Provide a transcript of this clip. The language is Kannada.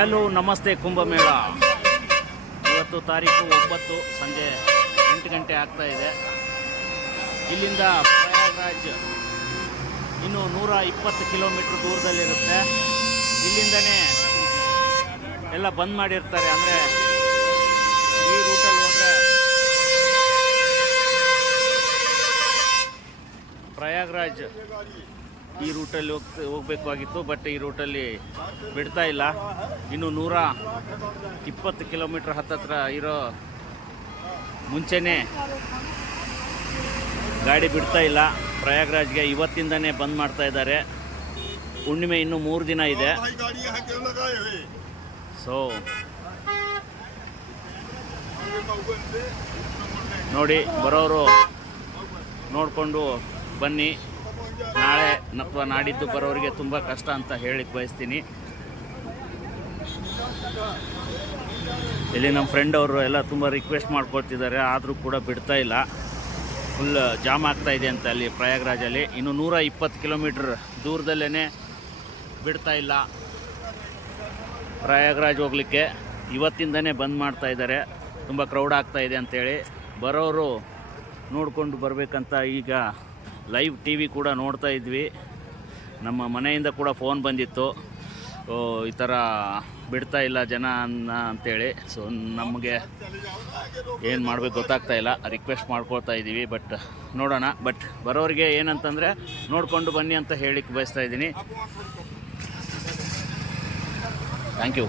ಹಲೋ ನಮಸ್ತೆ ಕುಂಭಮೇಳ ಇವತ್ತು ತಾರೀಕು 9 ಸಂಜೆ 8 ಗಂಟೆ ಆಗ್ತಾ ಇದೆ. ಇಲ್ಲಿಂದ ಪ್ರಯಾಗ್ರಾಜ್ ಇನ್ನು 120 ಕಿಲೋಮೀಟರ್ ದೂರದಲ್ಲಿರುತ್ತೆ. ಇಲ್ಲಿಂದನೇ ಎಲ್ಲ ಬಂದ್ ಮಾಡಿರ್ತಾರೆ. ಅಂದರೆ ಈ ರೂಟಲ್ಲಿ ಹೋದರೆ ಪ್ರಯಾಗ್ರಾಜ್ ಈ ರೂಟಲ್ಲಿ ಹೋಗಬೇಕಾಗಿತ್ತು, ಬಟ್ ಈ ರೂಟಲ್ಲಿ ಬಿಡ್ತಾ ಇಲ್ಲ. ಇನ್ನು 120 ಕಿಲೋಮೀಟ್ರ್ ಹತ್ತತ್ರ ಇರೋ ಮುಂಚೆನೇ ಗಾಡಿ ಬಿಡ್ತಾ ಇಲ್ಲ. ಪ್ರಯಾಗ್ರಾಜ್ಗೆ ಇವತ್ತಿಂದನೇ ಬಂದ್ ಮಾಡ್ತಾ ಇದ್ದಾರೆ. ಹುಣ್ಣಿಮೆ ಇನ್ನೂ 3 ದಿನ ಇದೆ. ಸೊ ನೋಡಿ, ಬರೋರು ನೋಡಿಕೊಂಡು ಬನ್ನಿ. ನಾಳೆ ಅಥವಾ ನಾಡಿದ್ದು ಬರೋರಿಗೆ ತುಂಬ ಕಷ್ಟ ಅಂತ ಹೇಳಿಕ್ಕೆ ಬಯಸ್ತೀನಿ. ಇಲ್ಲಿ ನಮ್ಮ ಫ್ರೆಂಡ್ ಅವರು ಎಲ್ಲ ತುಂಬ ರಿಕ್ವೆಸ್ಟ್ ಮಾಡ್ಕೊಳ್ತಿದ್ದಾರೆ, ಆದರೂ ಕೂಡ ಬಿಡ್ತಾ ಇಲ್ಲ. ಫುಲ್ ಜಾಮ್ ಆಗ್ತಾ ಇದೆ ಅಂತ ಅಲ್ಲಿ ಪ್ರಯಾಗ್ರಾಜಲ್ಲಿ. ಇನ್ನು 120 ಕಿಲೋಮೀಟ್ರ್ ದೂರದಲ್ಲೇ ಬಿಡ್ತಾ ಇಲ್ಲ. ಪ್ರಯಾಗ್ರಾಜ್ ಹೋಗಲಿಕ್ಕೆ ಇವತ್ತಿಂದನೇ ಬಂದ್ ಮಾಡ್ತಾ ಇದ್ದಾರೆ. ತುಂಬ ಕ್ರೌಡ್ ಆಗ್ತಾ ಇದೆ ಅಂಥೇಳಿ ಬರೋರು ನೋಡಿಕೊಂಡು ಬರಬೇಕಂತ ಈಗ ಲೈವ್ ಟಿ ವಿ ಕೂಡ ನೋಡ್ತಾ ಇದ್ವಿ. ನಮ್ಮ ಮನೆಯಿಂದ ಕೂಡ ಫೋನ್ ಬಂದಿತ್ತು, ಈ ಥರ ಬಿಡ್ತಾ ಇಲ್ಲ ಜನ ಅಂಥೇಳಿ. ಸೊ ನಮಗೆ ಏನು ಮಾಡಬೇಕು ಗೊತ್ತಾಗ್ತಾ ಇಲ್ಲ. ರಿಕ್ವೆಸ್ಟ್ ಮಾಡ್ಕೊಳ್ತಾ ಇದ್ದೀವಿ, ಬಟ್ ನೋಡೋಣ. ಬಟ್ ಬರೋರಿಗೆ ಏನಂತಂದರೆ ನೋಡಿಕೊಂಡು ಬನ್ನಿ ಅಂತ ಹೇಳಿಕ್ಕೆ ಬಯಸ್ತಾ ಇದ್ದೀನಿ. Thank you.